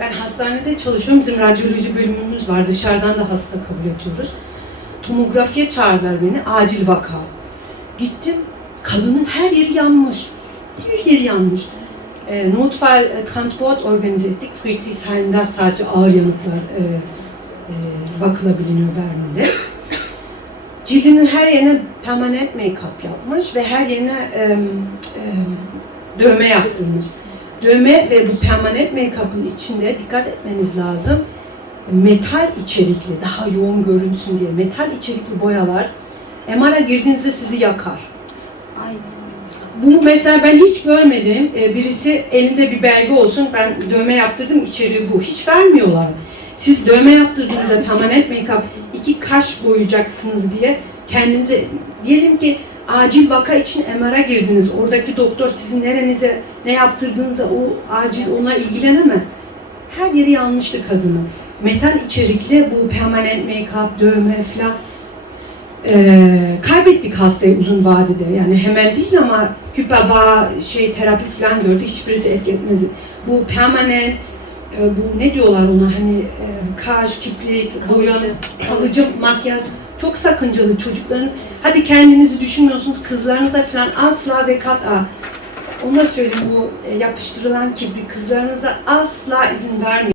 Ben hastanede çalışıyorum. Bizim radyoloji bölümümüz var. Dışarıdan da hasta kabul ediyoruz. Tomografiye çağırdılar beni. Acil vaka. Gittim. Kadının her yeri yanmış. Her yeri yanmış. E, Notfall e, transport organize ettik. Friedrichshain'da sadece ağır yanıklar e, e, bakılabiliyor Berlin'de. Cildinin her yerine permanent make-up yapmış ve her yerine e, e, dövme yaptırmış. Dövme ve bu permanent make-up'ın içinde dikkat etmeniz lazım. Metal içerikli, daha yoğun görünsün diye metal içerikli boyalar MR'a girdiğinizde sizi yakar. Ay. Bu mesela ben hiç görmedim. Ee, Birisi elinde bir belge olsun, ben dövme yaptırdım, içeriği bu. Hiç vermiyorlar. Siz dövme yaptırdığınızda permanent make-up iki kaş boyayacaksınız diye kendinize, diyelim ki acil vaka için MR'a girdiniz. Oradaki doktor sizin nerenize ne yaptırdığınıza o acil ona ilgilenemez. Her yeri yanmıştı kadının. Metal içerikli bu permanent make-up, dövme falan ee, kaybettik hastayı uzun vadede. Yani hemen değil ama hüpaba şey terapi falan gördü. Hiçbirisi etki etmez. Bu permanent e, bu ne diyorlar ona hani e, kaş, kiprik, boyan, Kalıcı. kalıcı makyaj çok sakıncalı çocuklarınız. Hadi kendinizi düşünmüyorsunuz kızlarınıza falan asla ve kat'a onu da söyleyeyim bu e, yapıştırılan kibrik kızlarınıza asla izin vermeyin.